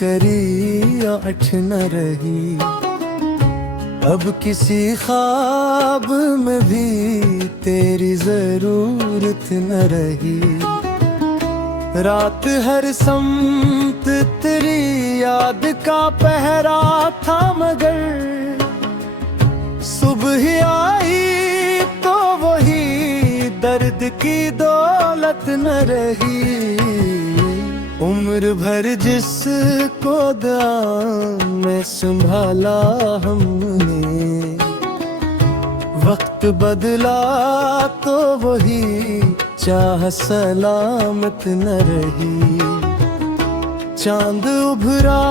करी आठ न रही। अब किसी ख्वाब में भी तेरी जरूरत न रही। रात हर समत तेरी याद का पहरा था, मगर सुबह आई तो वही दर्द की दौलत न रही। उम्र भर जिसको दुआ में संभाला हमने, वक्त बदला तो वही चाह सलामत न रही। चांद उभरा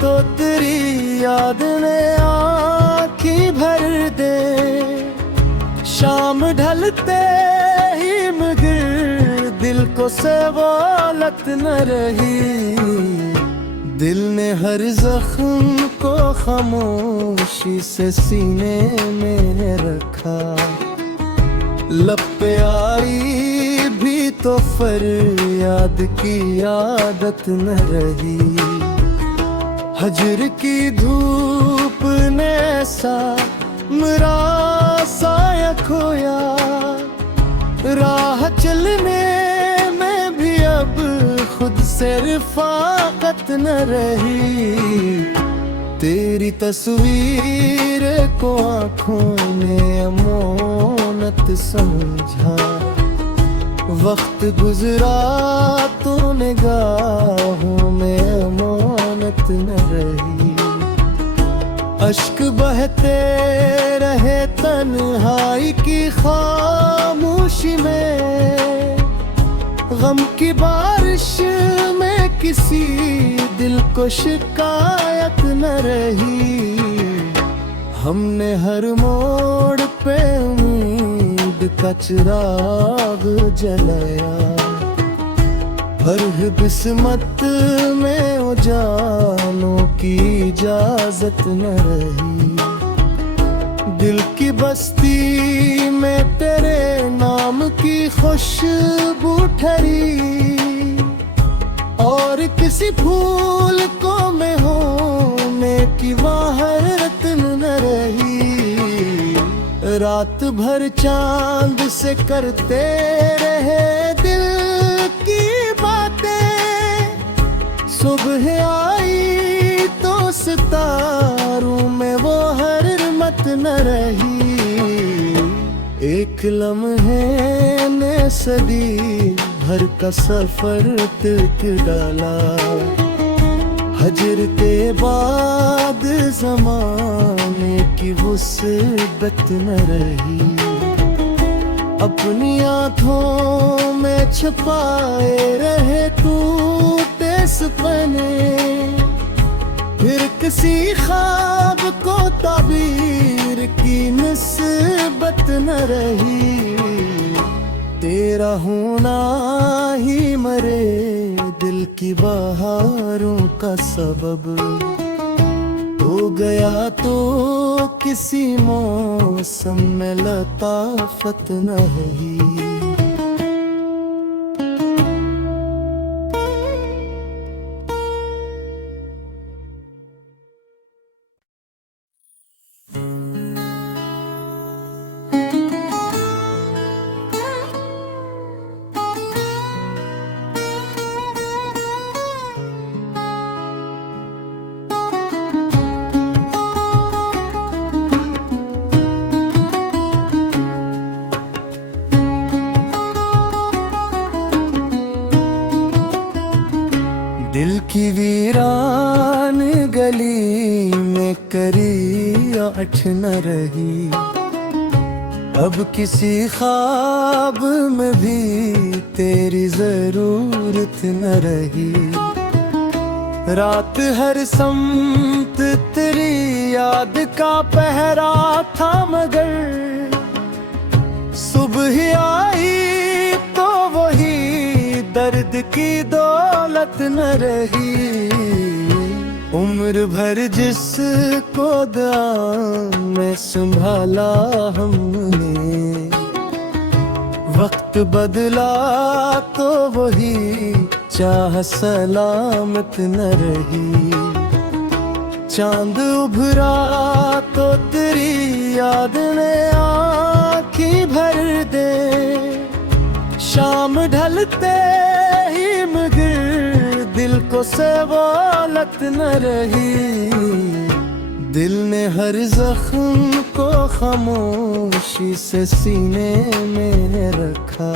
तो तेरी याद ने आँखी भर दे। शाम ढलते ही मगर दिल को सवालत न रही। दिल ने हर जख्म को खामोशी से सीने में रखा। लब पे आई भी तो फरियाद की आदत न रही। हजर की धूप ने ऐसा मेरा साया खोया। राह चलने में भी अब खुद से रिफाकत न रही। तेरी तस्वीर को आँखों ने अमानत समझा। वक्त गुजरा तो निगाहों में अमानत न रही। अश्क बहते रहे तन्हाई की खामोशी में। गम की बारिश में किसी दिल को शिकायत न रही। हमने हर मोड़ पे उम्मीद का चिराग जलाया। हर किस्मत में उजालों की इजाजत न रही। दिल की बस्ती में तेरे नाम की खुशबू ठहरी। और किसी फूल को मैं होने की वाहरत न रही। रात भर चांद से करते रहे दिल की बातें। सुबह आई तो सितारों में वो हरमत न रही। एक लम्हे ने सदी भर का सफर तिलक डाला। हजर के बाद ज़माने की वुसअत न रही। अपनी आँखों में छुपाए रहे टूटे सपने। फिर किसी ख्वाब को ताबीर की निस्बत न रही। तेरा होना ही मरे दिल की बहारों का सबब हो गया। तो किसी मौसम में लताफत नहीं। दिल की वीरान गली में करी आठ न रही। अब किसी ख्वाब में भी तेरी जरूरत न रही। रात हर समत तेरी याद का पहरा था, मगर सुबह आई तो वही दर्द की दौलत न रही। उम्र भर जिसको दुआ में संभाला हमने, वक्त बदला तो वही चाह सलामत न रही। चांद उभरा तो तेरी याद ने आँखें भर दे। शाम ढलते ही मगर दिल को सवालत न रही। दिल ने हर जख्म को खामोशी से सीने में रखा।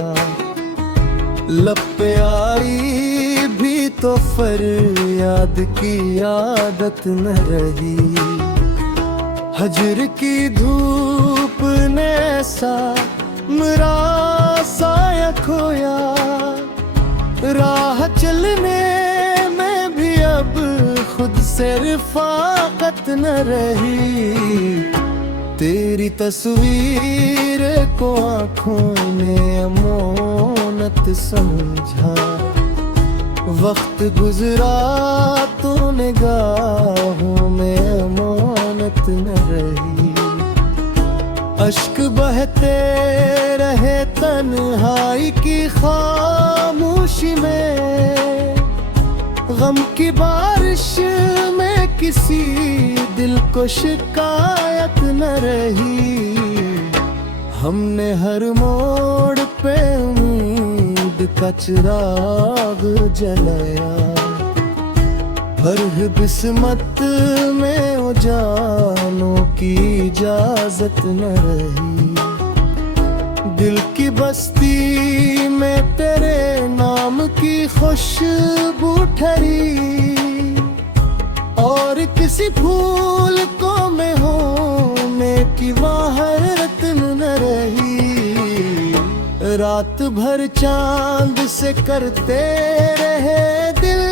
लब पे आई भी तो फरियाद की आदत न रही। हजर की धूप ने सा मेरा साया खोया। राह चलने में भी अब खुद से रिफाकत न रही। तेरी तस्वीर को आँखों ने अमानत समझा। वक्त गुजरा तो निगाहों में अमानत न रही। अश्क बहते रहे तन्हाई की खामोशी में। गम की बारिश में किसी दिल को शिकायत न रही। हमने हर मोड़ पे उम्मीद का चिराग जलाया। हर किस्मत में उजालों की इजाजत न रही। दिल की बस्ती में तेरे नाम की खुशबू ठहरी। और किसी फूल को मैं होने की वाहरत न रही। रात भर चांद से करते रहे दिल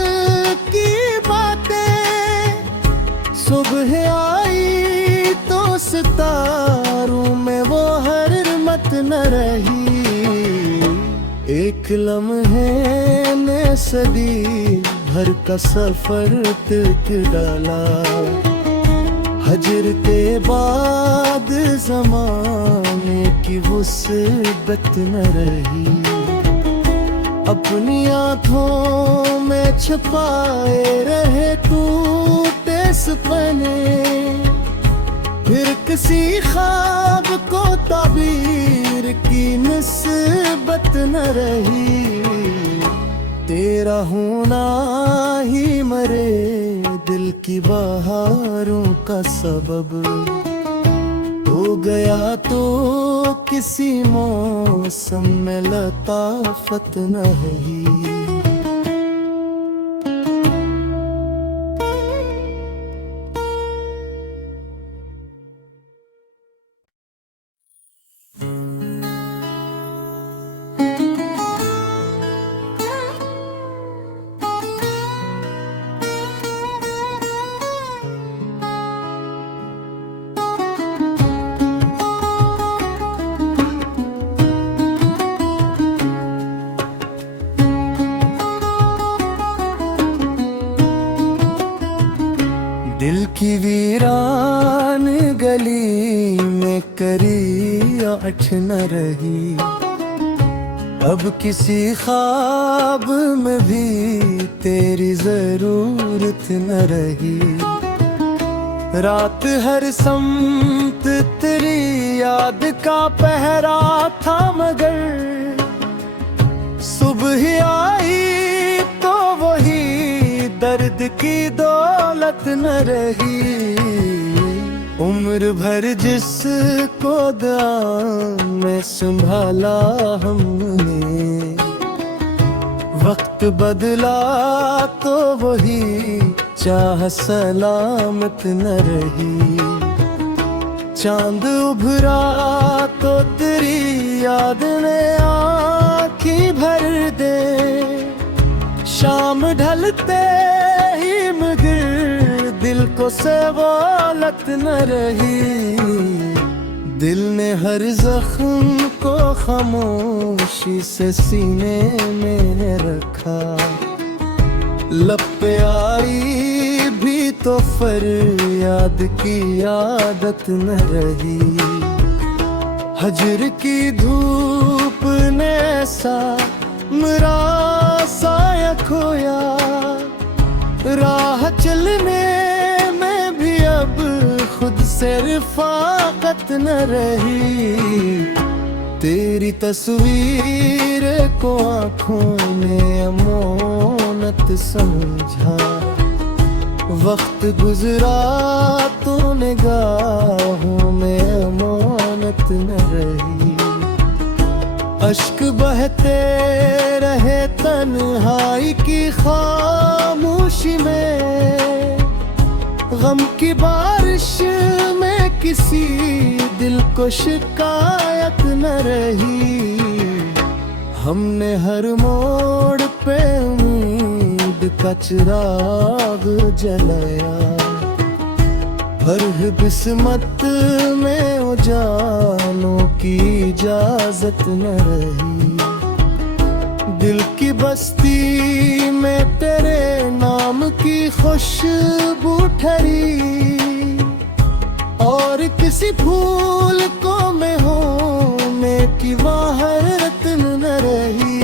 की बातें। सुबह आई तो सितारों में वो हरमत न रही। एक लम्हे ने सदी भर का सफर तक डाला। हजर के बाद ज़माने की वुसअत न रही। अपनी आँखों में छुपाए रहे टूटे सपने। फिर किसी ख्वाब को ताबीर की निस्बत न रही। तेरा होना ही मरे दिल की बहारों का सबब हो गया। तो किसी मौसम में लताफत नहीं। दिल की वीरान गली में करी आठ न रही। अब किसी ख्वाब में भी तेरी जरूरत न रही। रात हर समत तेरी याद का पहरा था मगर सुबह आई तो वही दर्द की दौलत न रही। उम्र भर जिसको दुआ में संभाला हमने, वक्त बदला तो वही चाह सलामत न रही। चांद उभरा तो तेरी याद ने आँखें भर दे। शाम ढलते ही मगर दिल को सवालत न रही। दिल ने हर जख्म को खामोशी से सीने में रखा। लब पे आई भी तो फरियाद की आदत न रही। हजर की धूप ने सा मेरा साया खोया, राह चलने में भी अब खुद से रिफाकत न रही। तेरी तस्वीर को आँखों ने अमानत समझा, वक्त गुजरा तो निगाहों में अमानत न रही। अश्क बहते रहे तन्हाई की खामोशी में, गम की बारिश में किसी दिल को शिकायत न रही। हमने हर मोड़ पे उम्मीद का चिराग जलाया, हर किस्मत में उजालों की इजाजत न रही। दिल की बस्ती में तेरे नाम की खुशबू ठहरी, और किसी फूल को मैं होने की वाहरत न रही।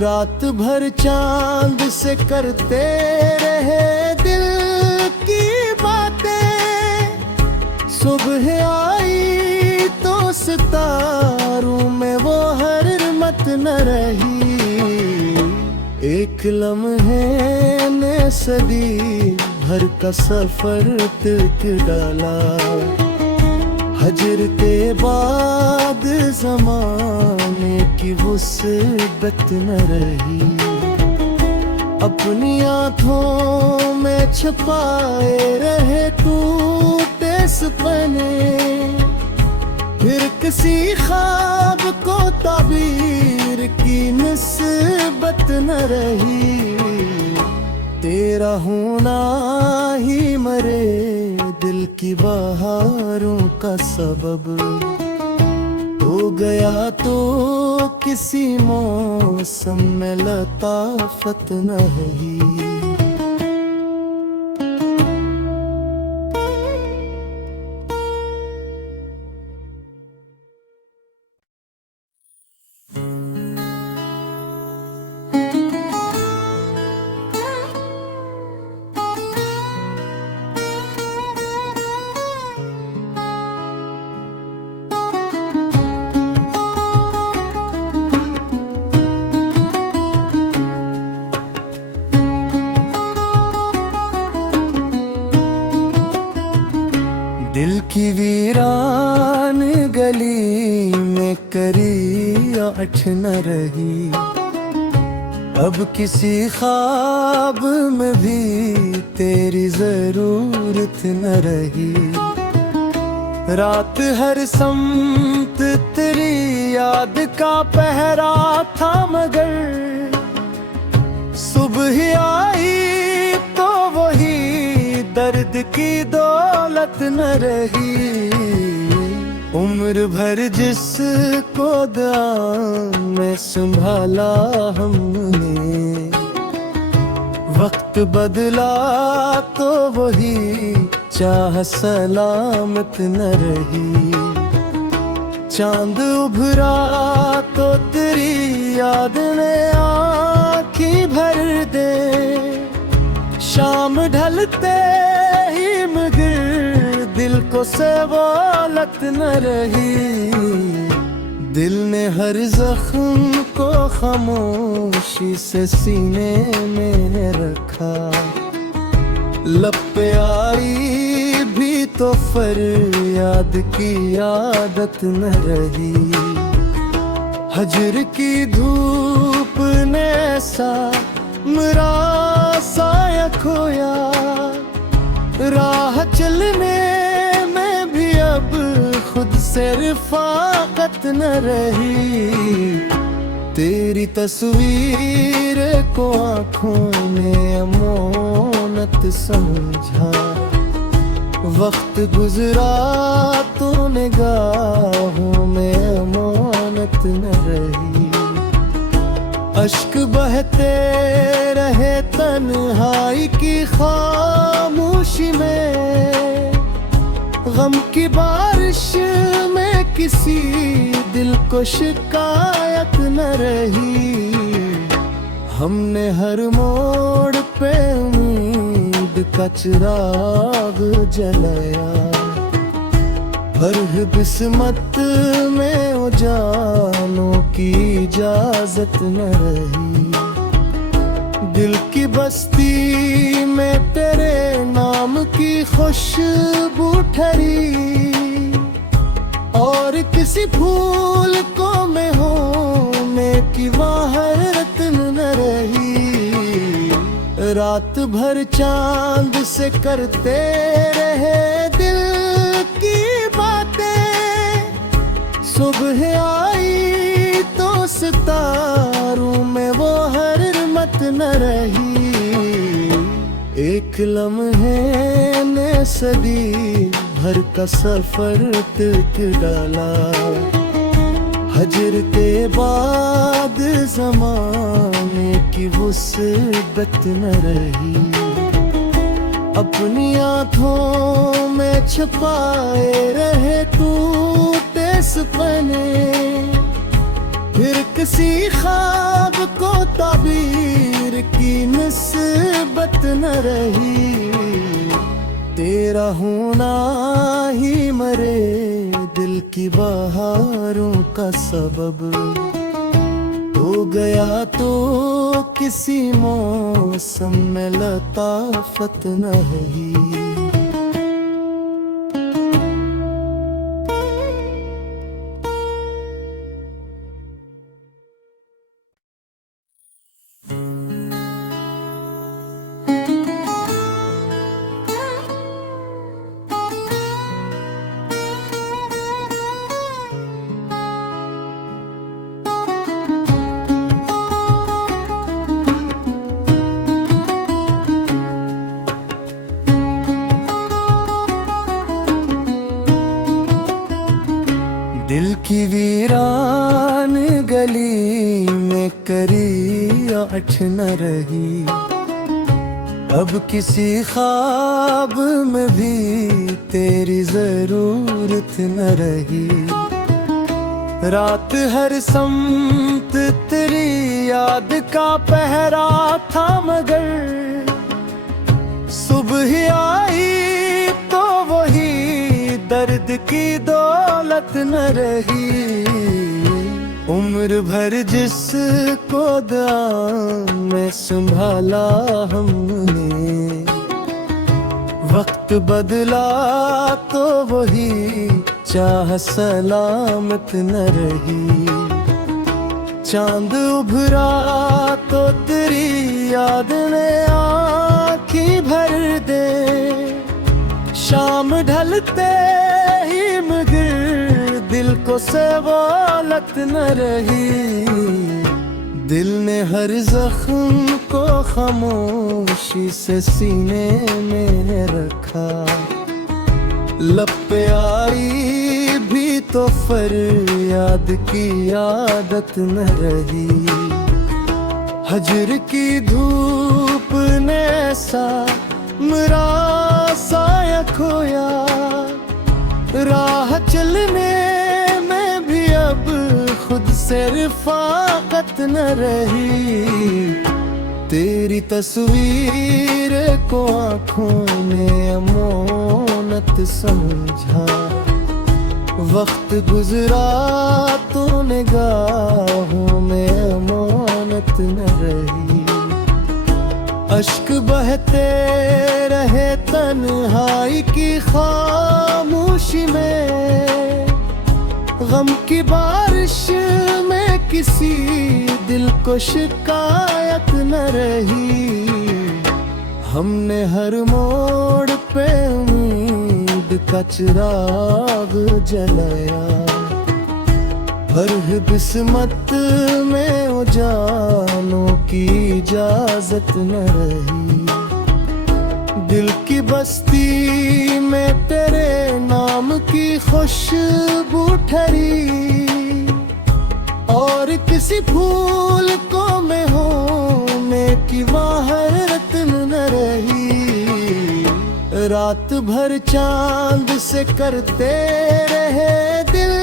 रात भर चांद से करते रहे दिल की बातें, सुबह आई तो सितारों में वो हरमत न रही। एक लम्हे ने सदी भर का सफर तिलक डाला, हजर के बाद ज़माने की वुसअत न रही। अपनी आँखों में छुपाए रहे टूटे सपने, फिर किसी ख्वाब को ताबीर की निस्बत न रही। तेरा होना ही मरे दिल की बहारों का सबब हो गया, तो किसी मौसम में लताफत नहीं। दिल की वीरान गली में करी आठ न रही, अब किसी ख्वाब में भी तेरी जरूरत न रही। रात हर समत तेरी याद का पहरा था, मगर सुबह आई तो वही दर्द की दौलत न रही। उम्र भर जिसको दाम में संभाला हमने, वक्त बदला तो वही चाह सलामत न रही। चांद उभरा तो तेरी याद ने आँखें भर दे, शाम ढलते ही मगर दिल को सवालत न रही। दिल ने हर जख्म को खामोशी से सीने में रखा, लब पे आई भी तो फरियाद की आदत न रही। हजर की धूप ने ऐसा मेरा साया खोया, राह चलने में भी अब खुद से रिफाकत न रही। तेरी तस्वीर को आँखों ने अमानत समझा, वक्त गुजरा तो निगाहों में अमानत न रही। अश्क बहते रहे तन्हाई की खामोशी में, गम की बारिश में किसी दिल को शिकायत न रही। हमने हर मोड़ पे उम्मीद का चिराग जलाया, हर किस्मत में उजालों की इजाजत न रही। दिल की बस्ती में तेरे नाम की खुशबू ठहरी, और किसी फूल को मैं होने की वाहरत न रही। रात भर चांद से करते रहे दिल की बातें, सुबह आई तो सितारों में वो हरमत न रही। एक लम्हे ने सदी भर का सफर तक डाला, हजर के बाद ज़माने की वुसअत न रही। अपनी आँखों में छुपाए रहे टूटे सपने, फिर किसी ख्वाब को ताबीर की निस्बत न रही। तेरा होना ही मरे दिल की बहारों का सबब हो गया, तो किसी मौसम में लताफत नहीं। दिल की वीरान गली में करी आठ न रही, अब किसी ख्वाब में भी तेरी जरूरत न रही। रात हर समत तेरी याद का पहरा था, मगर सुबह आई तो वही दर्द की दौलत न रही। उम्र भर जिसको दुआ में संभाला हमने, वक्त बदला तो वही चाह सलामत न रही। चांद उभरा तो तेरी याद ने आँखें भर दे, शाम ढलते ही मगर दिल को सहवालत न रही। दिल ने हर जख्म को खामोशी से सीने में रखा, लब पे आई भी तो फरियाद की आदत न रही। हजर की धूप ने ऐसा मेरा साया खोया, राह चलने में भी अब खुद से रिफाकत न रही। तेरी तस्वीर को आँखों ने अमानत समझा, वक्त गुजरा तो निगाहों में अमानत न रही। अश्क बहते रहे तन्हाई की खामोशी में, गम की बारिश में किसी दिल को शिकायत न रही। हमने हर मोड़ पे उम्मीद का चिराग जलाया, हर किस्मत में उजालों की इजाजत न रही। दिल की बस्ती में तेरे नाम की खुशबू ठहरी, और किसी फूल को मैं होने की वाहरत न रही। रात भर चांद से करते रहे दिल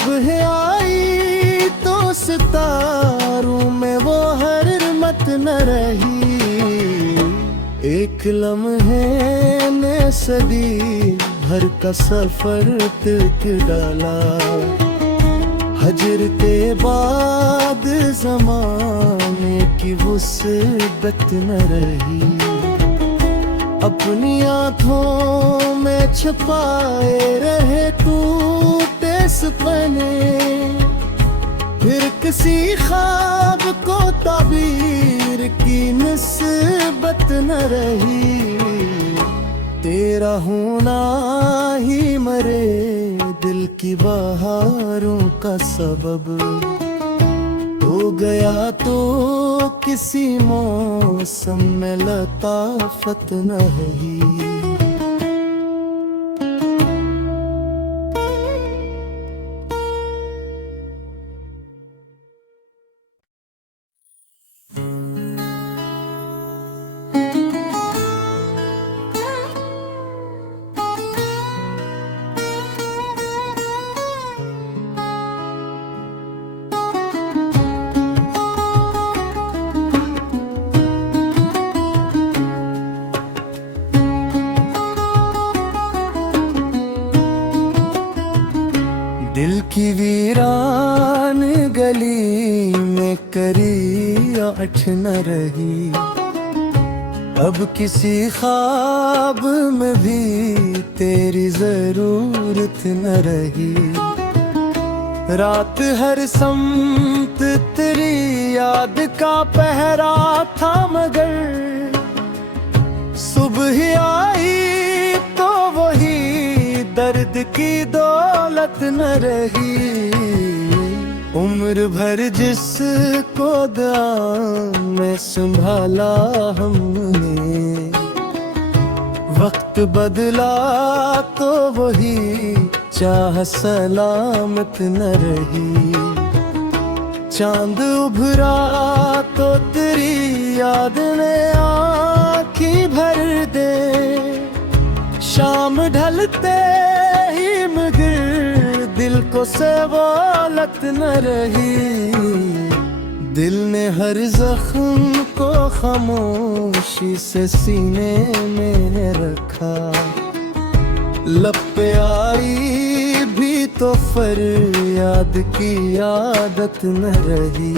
सुबह आई तो सितारों में वो हरमत न रही। एक लम्हे ने सदी भर का सफर तिक डाला। हजर के बाद ज़माने की वुसअत न रही। अपनी आँखों में छुपाए रहे टूटे सपने, फिर किसी ख्वाब को ताबीर की निस्बत न रही। तेरा होना ही मरे दिल की बहारों का सबब हो गया तो किसी मौसम में लताफत नहीं। दिल की वीरान गली में करी आठ न रही। अब किसी ख्वाब में भी तेरी जरूरत न रही। रात हर समत तेरी याद का पहरा था, मगर सुबह आई तो वही दर्द की दौलत न रही। उम्र भर जिसको दुआ में संभाला हमने, वक्त बदला तो वही चाह सलामत न रही। चांद उभरा तो तेरी याद ने आँखी भर दे। शाम ढलते ही मगर दिल को सवालत न रही। दिल ने हर जख्म को खामोशी से सीने में रखा। लब पे आई भी तो फरियाद की आदत न रही।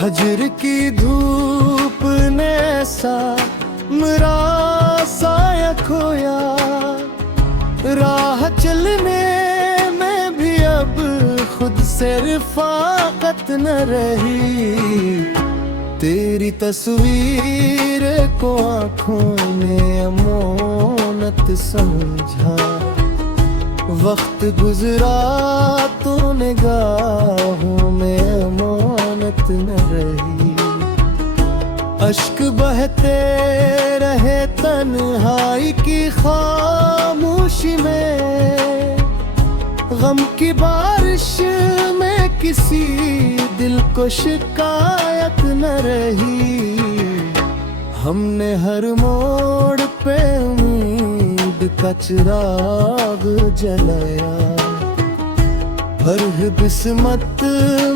हजर की धूप ने ऐसा मेरा साया खोया। राह चलने में भी अब खुद से रिफाकत न रही। तेरी तस्वीर को आँखों में अमानत समझा। वक्त गुजरा तो निगाहों में अमानत न रही। अश्क बहते रहे तन्हाई की खामोशी में। गम की बारिश में किसी दिल को शिकायत न रही। हमने हर मोड़ पे उम्मीद का चिराग जलाया। हर किस्मत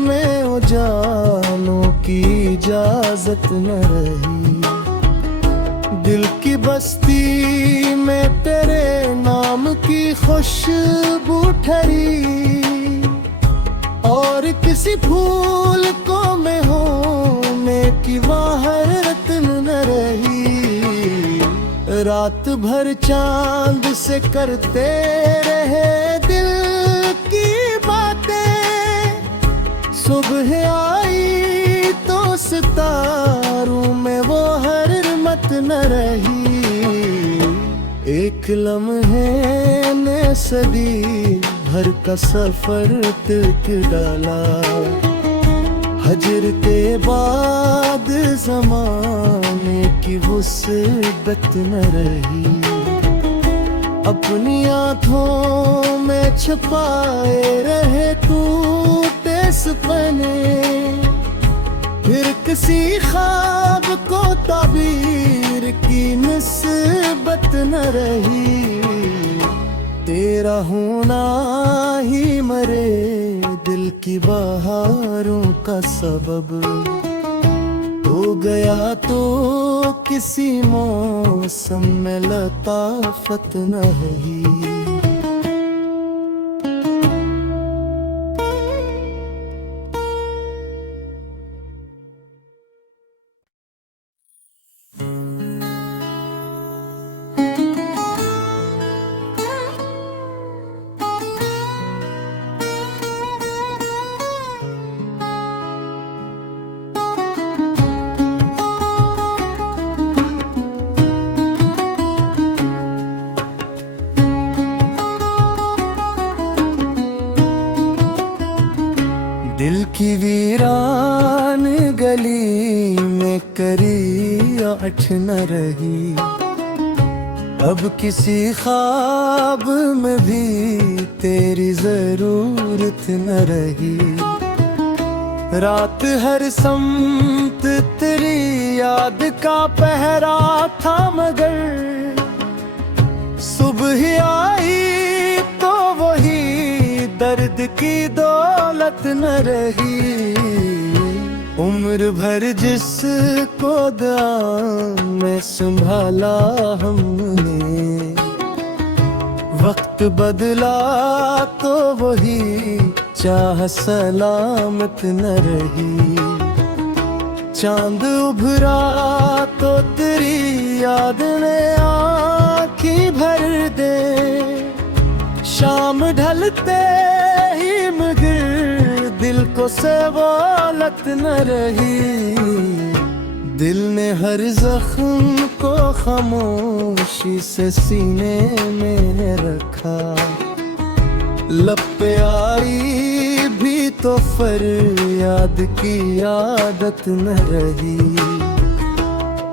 में उजालों की इजाजत न रही। दिल की बस्ती में तेरे नाम की खुशबू ठहरी। और किसी फूल को मैं होने की वाहरत न रही। रात भर चांद से करते रहे दिल की बातें। सुबह आई तो सितारों में वो हरमत न रही। एक लम्हे ने सदी भर का सफर तिक डाला। हजर के बाद ज़माने की वुसअत न रही। अपनी आँखों में छुपाए रहे टूटे सपने, फिर किसी ख्वाब को ताबीर की निस्बत न रही। तेरा होना ही मरे दिल की बहारों का सबब हो गया, तो किसी मौसम में लताफत नहीं। दिल की वीरान गली में करी आठ न रही, अब किसी ख्वाब में भी तेरी जरूरत न रही। रात हर समत तेरी याद का पहरा था, मगर सुबह आई तो वही दर्द की दौलत न रही। उम्र भर जिसको दाम में संभाला हमने, वक्त बदला तो वही चाह सलामत न रही। चांद उभरा तो तेरी याद ने आँखी भर दे, शाम ढलते ही मगर दिल को सवालत न रही। दिल ने हर जख्म को खामोशी से सीने में रखा, लब पे आई भी तो फरियाद की आदत न रही।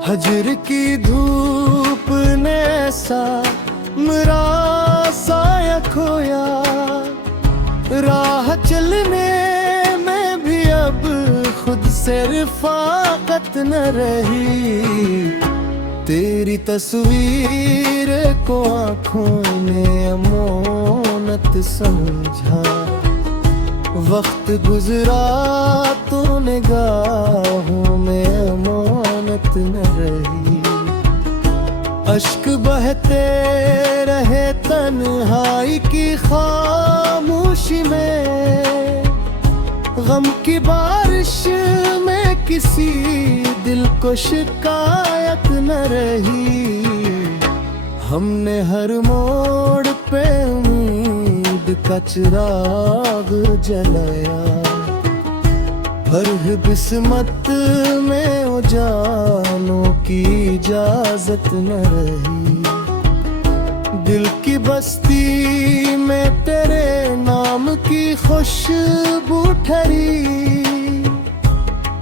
हजर की धूप ने सा मेरा साया खोया, राह चलने में भी अब खुद से रिफाकत न रही। तेरी तस्वीर को आँखों ने अमानत समझा, वक्त गुजरा तो निगाहों में अमानत न रही। अश्क बहते रहे तन्हाई की खामोशी में, गम की बारिश में किसी दिल को शिकायत न रही। हमने हर मोड़ पे उम्मीद का चिराग जलाया, हर किस्मत में उजालों की इजाजत न रही। दिल की बस्ती में तेरे नाम की खुशबू ठहरी,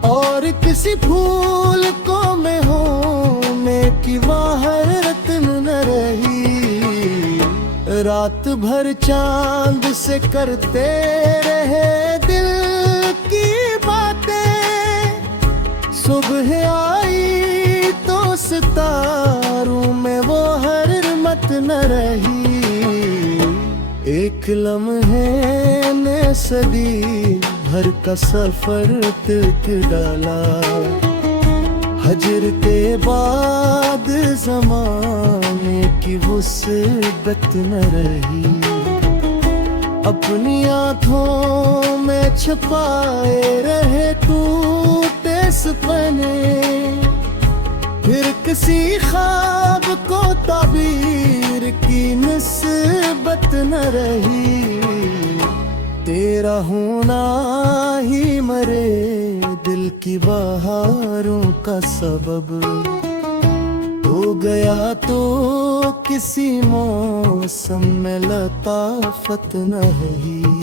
और किसी फूल को मैं होने की वाहरत न रही। रात भर चांद से करते रहे दिल की बातें, सुबह आई तो सितारों में वो हरमत न रही। एक लम्हे ने सदी भर का सफर तक डाला, हजर के बाद ज़माने की वुसअत न रही। अपनी आँखों में छुपाए रहे टूटे सपने, फिर किसी ख्वाब को ताबीर की निस्बत न रही। तेरा होना ही मरे दिल की बहारों का सबब हो गया, तो किसी मौसम में लताफत नहीं।